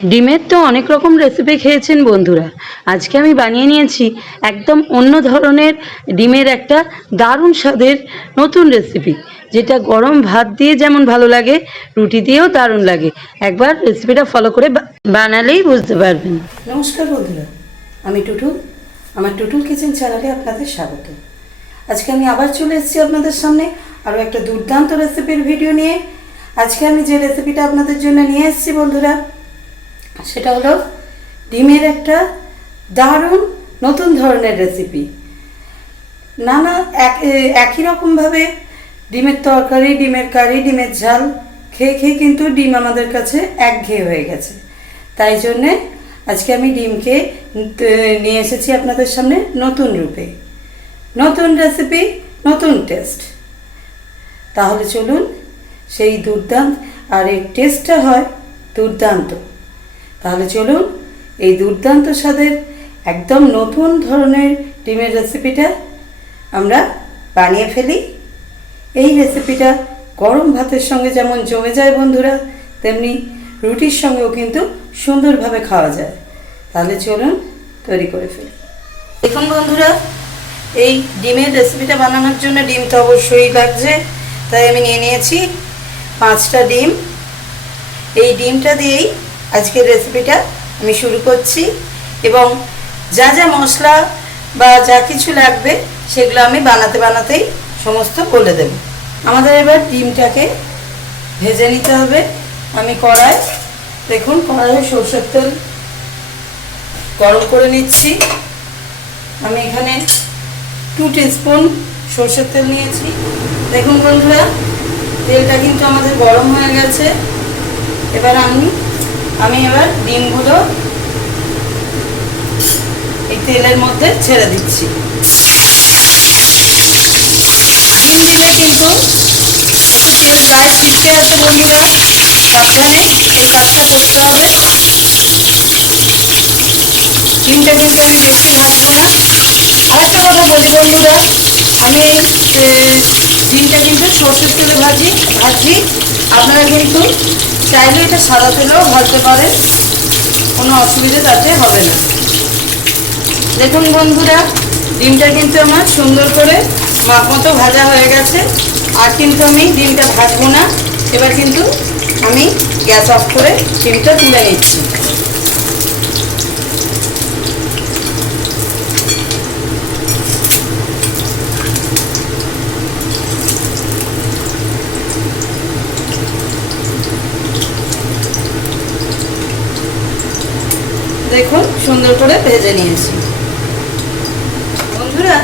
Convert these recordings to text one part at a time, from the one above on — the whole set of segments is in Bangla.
ডিমের তো অনেক রকম রেসিপি খেয়েছেন বন্ধুরা। আজকে আমি বানিয়ে নিয়েছি একদম অন্য ধরনের ডিমের একটা দারুণ স্বাদের নতুন রেসিপি যেটা গরম ভাত দিয়ে যেমন ভালো লাগে, রুটি দিয়েও দারুণ লাগে। একবার রেসিপিটা ফলো করে বানালেই বুঝতে পারবেন। নমস্কার বন্ধুরা, আমি টুটুল। আমার টুটুল কিচেন চ্যানেলে আপনাদের স্বাগত। আজকে আমি আবার চলে এসেছি আপনাদের সামনে আরও একটা দুর্দান্ত রেসিপির ভিডিও নিয়ে। আজকে আমি যে রেসিপিটা আপনাদের জন্য নিয়ে এসেছি বন্ধুরা সেটা হলো ডিমের একটা দারুণ নতুন ধরনের রেসিপি নানা এক একই রকমভাবে ডিমের তরকারি, ডিমের কারি, ডিমের ঝাল খেয়ে খেয়ে কিন্তু ডিম আমাদের কাছে একঘেয়ে হয়ে গেছে। তাই জন্যে আজকে আমি ডিমকে নিয়ে এসেছি আপনাদের সামনে নতুন রূপে। নতুন রেসিপি নতুন টেস্ট তাহলে চলুন সেই দুর্দান্ত, আর এই টেস্টটা হয় দুর্দান্ত। তাহলে চলুন এই দুর্দান্ত স্বাদের একদম নতুন ধরনের ডিমের রেসিপিটা আমরা বানিয়ে ফেলি। এই রেসিপিটা গরম ভাতের সঙ্গে যেমন জমে যায় বন্ধুরা, তেমনি রুটির সঙ্গেও কিন্তু সুন্দরভাবে খাওয়া যায়। তাহলে চলুন তৈরি করে ফেলি। দেখুন বন্ধুরা, এই ডিমের রেসিপিটা বানানোর জন্য ডিম তো অবশ্যই লাগছে, তাই আমি নিয়ে নিয়েছি পাঁচটা ডিম। এই ডিমটা দিয়েই আজকের রেসিপিটা আমি শুরু করছি এবং যা যা মশলা বা যা কিছু লাগবে সেগুলো আমি বানাতে বানাতেই সমস্ত বলে দেব। আমাদের এবার ডিমটাকে ভেজে নিতে হবে। আমি কড়াই, দেখুন কড়াইয়ে সরষের তেল গরম করে নিচ্ছি। আমি এখানে টু স্পুন সর্ষের তেল নিয়েছি। দেখুন বন্ধুরা, তেলটা কিন্তু আমাদের গরম হয়ে গেছে। এবার আমি আমি এবার ডিমগুলো এই তেলের মধ্যে ছেড়ে দিচ্ছি। ডিম দিলে কিন্তু তেল গায়ে ছিটকে আছে বন্ধুরা, সাবধানে এই কাজটা করতে হবে। ডিমটা কিন্তু আমি বেশি ভাজবো না। আরেকটা কথা বলি বন্ধুরা, আমি ডিমটা কিন্তু সর্ষের তেলে ভাজি ভাজি। আপনারা কিন্তু চাইলে এটা সাদা তেলেও ভাজতে পারে। কোনো অসুবিধে তাতে হবে না। দেখুন বন্ধুরা, ডিমটা কিন্তু আমার সুন্দর করে মাপ মতো ভাজা হয়ে গেছে। আর কিন্তু আমি ডিমটা ভাজবো না। এবার কিন্তু আমি গ্যাস অফ করে ডিমটা তুলে নিচ্ছি। দেখুন, সুন্দর করে ভেজে নিয়েছি। বন্ধুরা,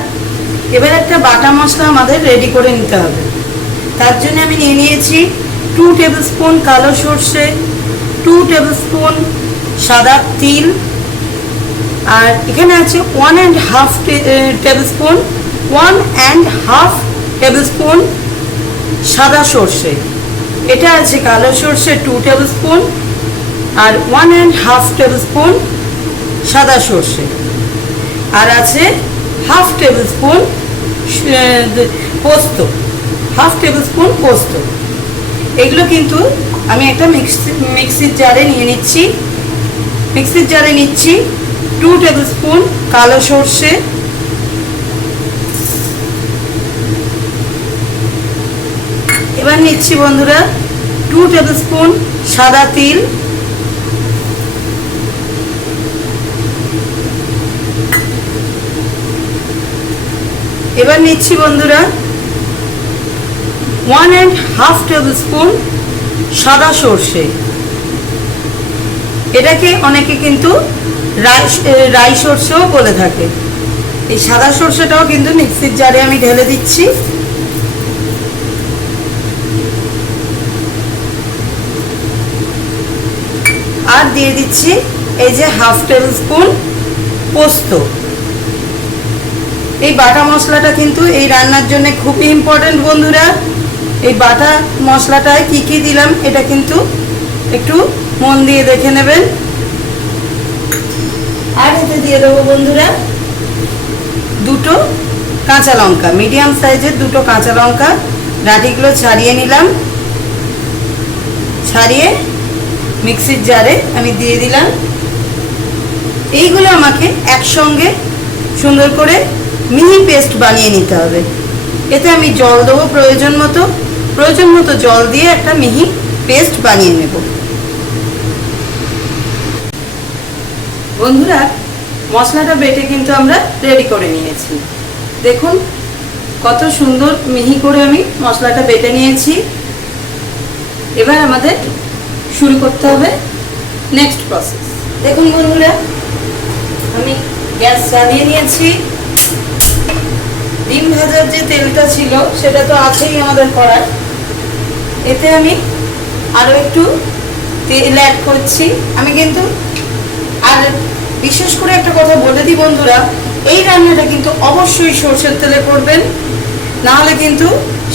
এবার একটা বাটা মশলা আমাদের রেডি করে নিতে হবে। তার জন্য আমি নিয়ে নিয়েছি টু টেবিল স্পুন কালো সর্ষে টু টেবিল স্পুন সাদা তিল, আর এখানে আছে one and half tablespoon one and half tablespoon সাদা সর্ষে। এটা আছে কালো সর্ষে টু টেবিল স্পুন আর one and half tablespoon সাদা সর্ষে। আর আছে হাফ টেবিল স্পুন পোস্ত। হাফ টেবিল স্পুন পোস্ত। এগুলো কিন্তু আমি একটা মিক্সি, মিক্সির জারে নিয়ে নিচ্ছি। মিক্সির জারে নিচ্ছি টু টেবিল স্পুন কালো সর্ষে। এবার নিচ্ছি বন্ধুরা টু টেবিল স্পুন সাদা তিল। এবার নিচ্ছি বন্ধুরা one and half tablespoon সাদা সর্ষে। এটাকে অনেকে কিন্তু রাই রাই সর্ষেও বলে থাকে। এই সাদা সর্ষেটাও কিন্তু মিক্সির জারে আমি ঢেলে দিচ্ছি। আর দিয়ে দিচ্ছি এই যে হাফ টেবিল স্পুন পোস্ত। এই বাটা মশলাটা কিন্তু এই রান্নার জন্য খুবই ইম্পর্টেন্ট বন্ধুরা। এই বাটা মশলাটায় কি কি দিলাম এটা কিন্তু একটু মন দিয়ে দেখে নেবেন। আর এতে দিয়ে দেবো বন্ধুরা দুটো কাঁচা লঙ্কা মিডিয়াম সাইজের দুটো কাঁচা লঙ্কা। ডাঁটিগুলো ছাড়িয়ে নিলাম। ছাড়িয়ে মিক্সির জারে আমি দিয়ে দিলাম। এইগুলো আমাকে একসঙ্গে সুন্দর করে মিহি পেস্ট বানিয়ে নিতে হবে। এতে আমি জল দেবো প্রয়োজন মতো। প্রয়োজন মতো জল দিয়ে একটা মিহি পেস্ট বানিয়ে নেব। বন্ধুরা, মশলাটা বেটে কিন্তু আমরা রেডি করে নিয়েছি। দেখুন, কত সুন্দর মিহি করে আমি মশলাটা বেটে নিয়েছি। এবার আমাদের শুরু করতে হবে নেক্সট প্রসেস। দেখুন বন্ধুরা, আমি গ্যাস চালিয়ে নিয়েছি। ডিম ভাজার যে তেলটা ছিল, সেটা তো আছেই আমাদের করার এতে আমি আরও একটু তেল অ্যাড করছি। আমি কিন্তু আর বিশেষ করে একটা কথা বলে দিই বন্ধুরা, এই রান্নাটা কিন্তু অবশ্যই সরষের তেলে করবেন। না হলে কিন্তু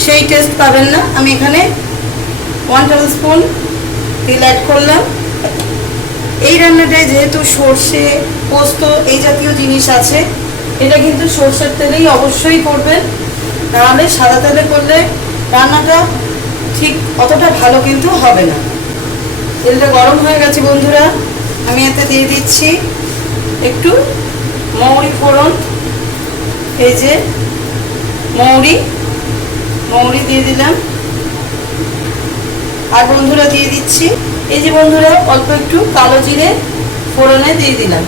সেই টেস্ট পাবেন না। আমি এখানে ওয়ান টেবিল স্পুন তেল অ্যাড করলাম। এই রান্নাটায় যেহেতু সর্ষে, পোস্ত এই জাতীয় জিনিস আছে এটা কিন্তু সর্ষের তেলেই অবশ্যই করবেন। নাহলে সাদা তেলে করলে রান্নাটা ঠিক অতটা ভালো কিন্তু হবে না। তেলটা গরম হয়ে গেছে বন্ধুরা, আমি এতে দিয়ে দিচ্ছি একটু মৌরি ফোড়ন। এই যে মৌরি মৌরি দিয়ে দিলাম। আর বন্ধুরা দিয়ে দিচ্ছি, এই যে বন্ধুরা অল্প একটু কালো জিরে ফোড়নে দিয়ে দিলাম।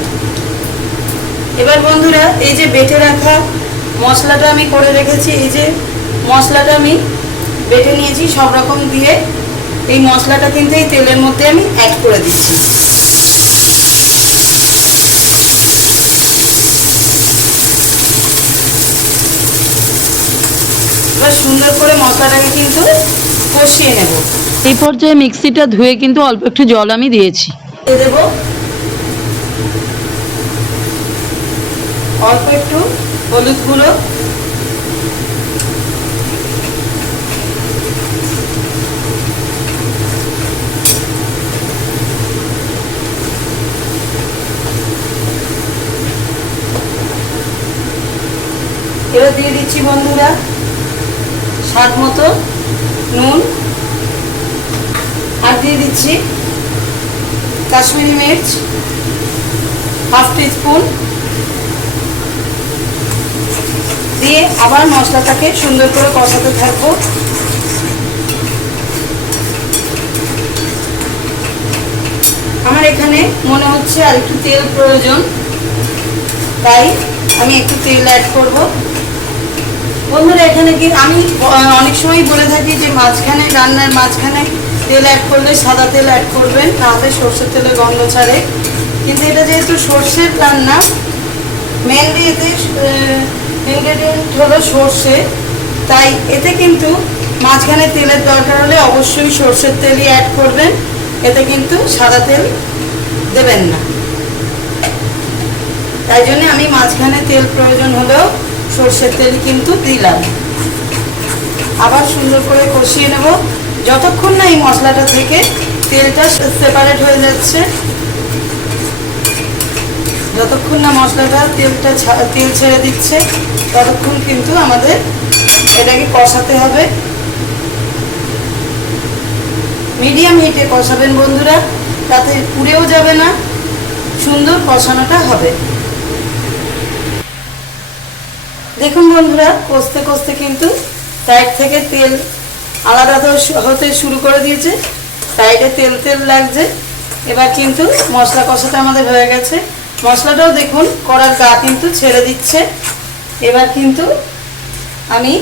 এবার বন্ধুরা এই যে বেটে রাখা মশলাটা আমি করে রেখেছি এই যে মশলাটা আমি বেটে নিয়েছি সব রকম দিয়ে এই মশলাটা কিন্তু এই তেলের মধ্যে আমি অ্যাড করে দিচ্ছি। এবার সুন্দর করে মশলাটাকে কিন্তু কষিয়ে নেব। এই পর্যায়ে মিক্সিটা ধুয়ে কিন্তু অল্প একটু জল আমি দিয়েছি। দিয়ে দেবো অল্প একটু হলুদ গুঁড়ো। এবার দিয়ে দিচ্ছি বন্ধুরা স্বাদ মতো নুন। আর দিয়ে দিচ্ছি কাশ্মীরি মির্চ, হাফ স্পুন দিয়ে আবার মশলাটাকে সুন্দর করে কষাতে থাকব। আমার এখানে মনে হচ্ছে আর একটু তেল প্রয়োজন, তাই আমি একটু তেল অ্যাড করব। বন্ধুরা, এখানে কি আমি অনেক সময় বলে থাকি যে মাঝখানে রান্নার মাঝখানে তেল অ্যাড করলে সাদা তেল অ্যাড করবেন নাহলে সর্ষের তেলের গন্ধ ছাড়ে। কিন্তু এটা যেহেতু সর্ষের রান্না মেনলি এতে ইনগ্রেডিয়েন্ট হলো সর্ষে। তাই এতে কিন্তু মাঝখানে তেলের দরকার হলে অবশ্যই সর্ষের তেলই অ্যাড করবেন। এতে কিন্তু সাদা তেল দেবেন না। তাই জন্য আমি মাঝখানে তেল প্রয়োজন হলেও সর্ষের তেল কিন্তু দিলাম। আবার সুন্দর করে কষিয়ে নেব। যতক্ষণ না এই মশলাটা থেকে তেলটা সেপারেট হয়ে যাচ্ছে, যতক্ষণ না মশলাটা তেলটা তেল ছেড়ে দিচ্ছে ততক্ষণ কিন্তু আমাদের এটাকে কষাতে হবে। মিডিয়াম হিটে কষাবেন বন্ধুরা, তাতে পুড়েও যাবে না, সুন্দর কষানোটা হবে। দেখুন বন্ধুরা, কষতে কষতে কিন্তু সাইড থেকে তেল আলাদা হতে শুরু করে দিয়েছে। সাইডে তেল তেল লাগছে। এবার কিন্তু মশলা কষাটা আমাদের হয়ে গেছে। মশলাটাও দেখুন, কড়ার গা কিন্তু ছেড়ে দিচ্ছে। এবার কিন্তু আমি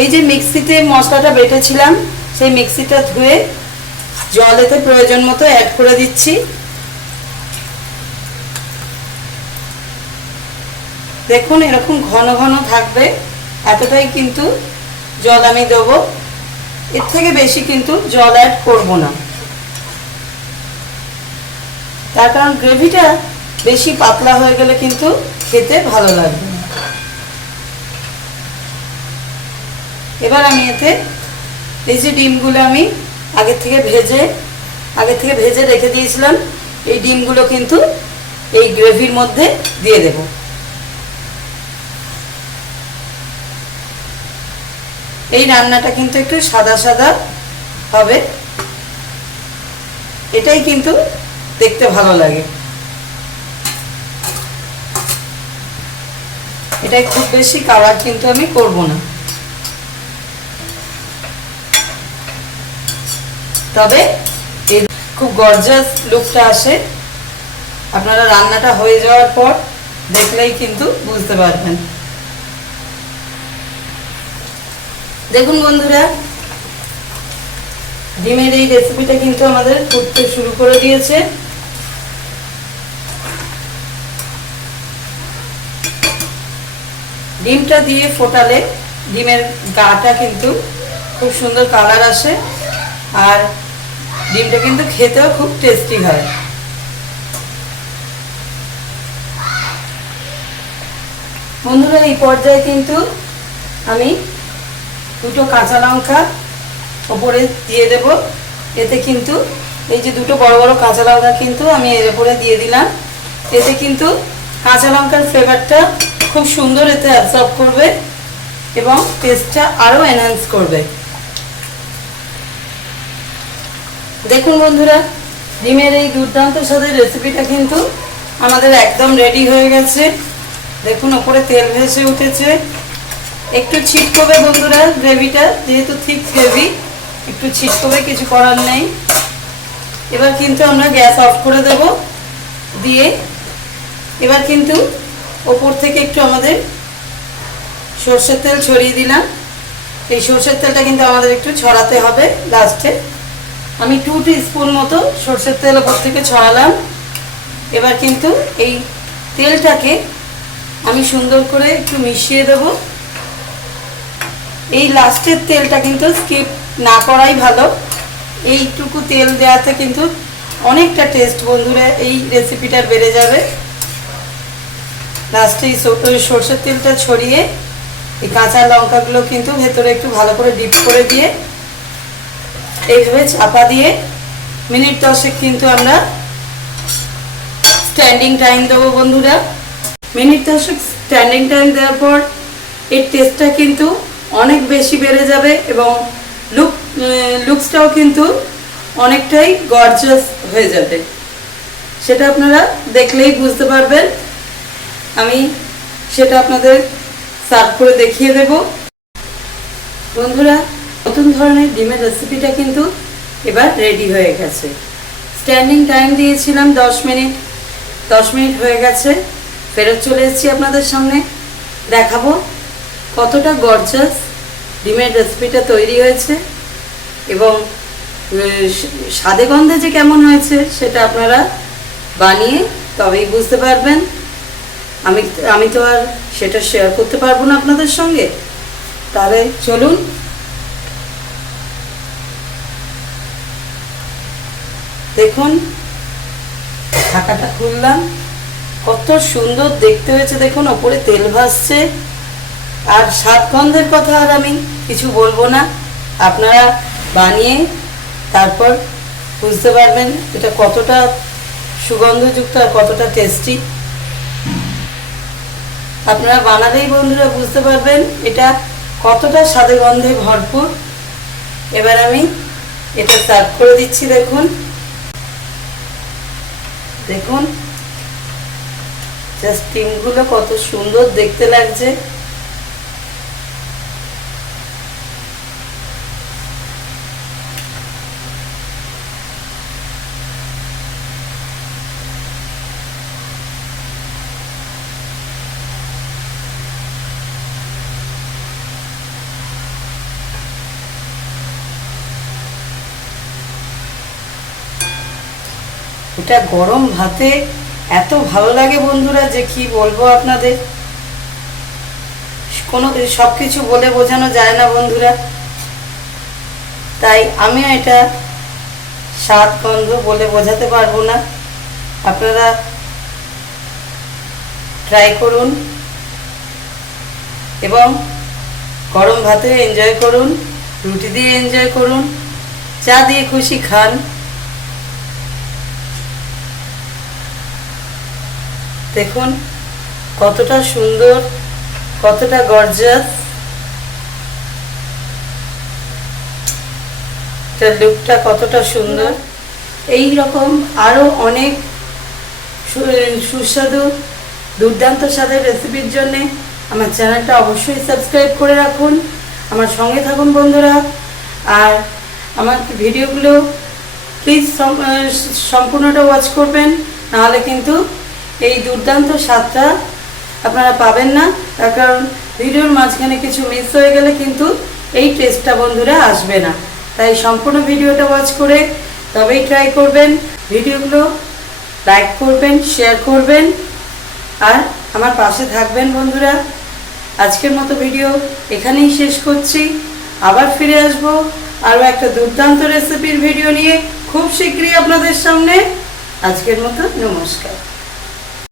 এই যে মিক্সিতে মশলাটা বেটেছিলাম, সেই মিক্সিটা ধুয়ে জলেতে প্রয়োজন মতো অ্যাড করে দিচ্ছি। দেখুন এরকম ঘন ঘন থাকবে, এতটাই কিন্তু জল আমি দেবো। এর থেকে বেশি কিন্তু জল অ্যাড করব না। তার কারণ গ্রেভিটা বেশি পাতলা হয়ে গেলে কিন্তু খেতে ভালো লাগবে। এবার আমি এতে এই যে ডিমগুলো আমি আগে থেকে ভেজে আগে থেকে ভেজে রেখে দিয়েছিলাম। এই ডিমগুলো কিন্তু এই গ্রেভির মধ্যে দিয়ে দেব। এই রান্নাটা কিন্তু একটু সাদা সাদা হবে। এটাই কিন্তু দেখতে ভালো লাগে। এটাই খুব বেশি কালার কিন্তু আমি করব না। তবে এই খুব গর্জাস লুকটা আসে। আপনারা রান্নাটা হয়ে যাওয়ার পর দেখলেই কিন্তু বুঝতে পারবেন। দেখুন বন্ধুরা, ডিমের এই রেসিপিটা কিন্তু আমাদের ফুটতে শুরু করে দিয়েছে। ডিমটা দিয়ে ফোটালে ডিমের গাটা কিন্তু খুব সুন্দর কালার আসে আর ডিমটা কিন্তু খেতেও খুব টেস্টি হয়। বন্ধুরা, এই পর্যায়ে কিন্তু আমি দুটো কাঁচা লঙ্কা ওপরে দিয়ে দেব। এতে কিন্তু এই যে দুটো বড় বড় কাঁচা লঙ্কা কিন্তু আমি এর উপরে দিয়ে দিলাম। এতে কিন্তু কাঁচা লঙ্কার ফ্লেভারটা খুব সুন্দর এতে অ্যাবসর্ব করবে এবং টেস্টটা আরও এনহ্যান্স করবে। দেখুন বন্ধুরা, ডিমের এই দুর্দান্ত স্বাদের রেসিপিটা কিন্তু আমাদের একদম রেডি হয়ে গেছে। দেখুন, ওপরে তেল ভেসে উঠেছে। একটু ছিটকবে বন্ধুরা গ্রেভিটা, যেহেতু ঠিক গ্রেভি একটু ছিটকবে কিছু করার নেই। এবার কিন্তু আমরা গ্যাস অফ করে দেব। দিয়ে এবার কিন্তু ওপর থেকে একটু আমাদের সর্ষের তেল ছড়িয়ে দিলাম। এই সর্ষের তেলটা কিন্তু আমাদের একটু ছড়াতে হবে লাস্টে আমি টু স্পুন মতো সর্ষের তেল ওপর থেকে ছড়ালাম। এবার কিন্তু এই তেলটাকে আমি সুন্দর করে একটু মিশিয়ে দেব। এই লাস্টের তেলটা কিন্তু স্কিপ না করাই ভালো। এইটুকু তেল দেওয়াতে কিন্তু অনেকটা টেস্ট বন্ধুরা, এই রেসিপিটার বেড়ে যাবে। লাস্টে ওই সর্ষের তেলটা ছড়িয়ে এই কাঁচা লঙ্কাগুলো কিন্তু ভেতরে একটু ভালো করে ডিপ করে দিয়ে এইভাবে চাপা দিয়ে মিনিট দশেক কিন্তু আমরা স্ট্যান্ডিং টাইম দেবো বন্ধুরা। মিনিট দশেক স্ট্যান্ডিং টাইম দেওয়ার পর এর টেস্টটা কিন্তু অনেক বেশি বেড়ে যাবে এবং লুক লুকসটাও কিন্তু অনেকটাই গর্জাস হয়ে যাবে। সেটা আপনারা দেখলেই বুঝতে পারবেন। আমি সেটা আপনাদের সার্ভ করে দেখিয়ে দেব। বন্ধুরা, নতুন ধরনের ডিমের রেসিপিটা কিন্তু এবার রেডি হয়ে গেছে। স্ট্যান্ডিং টাইম দিয়েছিলাম দশ মিনিট। দশ মিনিট হয়ে গেছে। ফেরত চলে এসেছি আপনাদের সামনে। দেখাবো কতটা গর্জাস ডিমের রেসিপিটা তৈরি হয়েছে এবং স্বাদে গন্ধে যে কেমন হয়েছে সেটা আপনারা বানিয়ে তবেই বুঝতে পারবেন। আমি আমি তো আর সেটা শেয়ার করতে পারব না আপনাদের সঙ্গে। তাহলে চলুন। দেখুন, ঢাকাটা খুললাম। কত সুন্দর দেখতে হয়েছে, দেখুন, ওপরে তেল ভাসছে। আর স্বাদ গন্ধের কথা আর আমি কিছু বলব না। আপনারা বানিয়ে তারপর বুঝতে পারবেন এটা কতটা সুগন্ধযুক্ত আর কতটা টেস্টি আপনারা বানালেই বন্ধুরা বুঝতে পারবেন এটা কতটা স্বাদে গন্ধে ভরপুর। এবার আমি এটা সার্ভ করে দিচ্ছি, দেখুন। দেখুন, জাস্ট ডিমগুলো কত সুন্দর দেখতে লাগছে। এটা গরম ভাতে এত ভালো লাগে বন্ধুরা যে কি বলব আপনাদের? কোনো সব কিছু বলে বোঝানো যায় না বন্ধুরা। তাই আমিও এটা স্বাদ গন্ধ বলে বোঝাতে পারব না। আপনারা ট্রাই করুন এবং গরম ভাতে এনজয় করুন, রুটি দিয়ে এনজয় করুন, চা দিয়ে খুশি খান। দেখুন, কতটা সুন্দর, কতটা গর্জাস লুকটা কতটা সুন্দর। এই রকম আরও অনেক সুস্বাদু, দুর্দান্ত স্বাদের রেসিপির জন্যে আমার চ্যানেলটা অবশ্যই সাবস্ক্রাইব করে রাখুন। আমার সঙ্গে থাকুন বন্ধুরা। আর আমার ভিডিওগুলো প্লিজ সম্পূর্ণটা ওয়াচ করবেন। নাহলে কিন্তু এই দুর্দান্ত স্বাদটা আপনারা পাবেন না, তার কারণ ভিডিওর মাঝখানে কিছু মিস হয়ে গেলে কিন্তু এই টেস্টটা বন্ধুরা আসবে না। তাই সম্পূর্ণ ভিডিওটা ওয়াচ করে তবেই ট্রাই করবেন, ভিডিওগুলো লাইক করবেন শেয়ার করবেন, আর আমার পাশে থাকবেন বন্ধুরা। আজকের মতো ভিডিও এখানেই শেষ করছি। আবার ফিরে আসব আরও একটা দুর্দান্ত রেসিপির ভিডিও নিয়ে। খুব শীঘ্রই আপনাদের সামনে। আজকের মতো নমস্কার।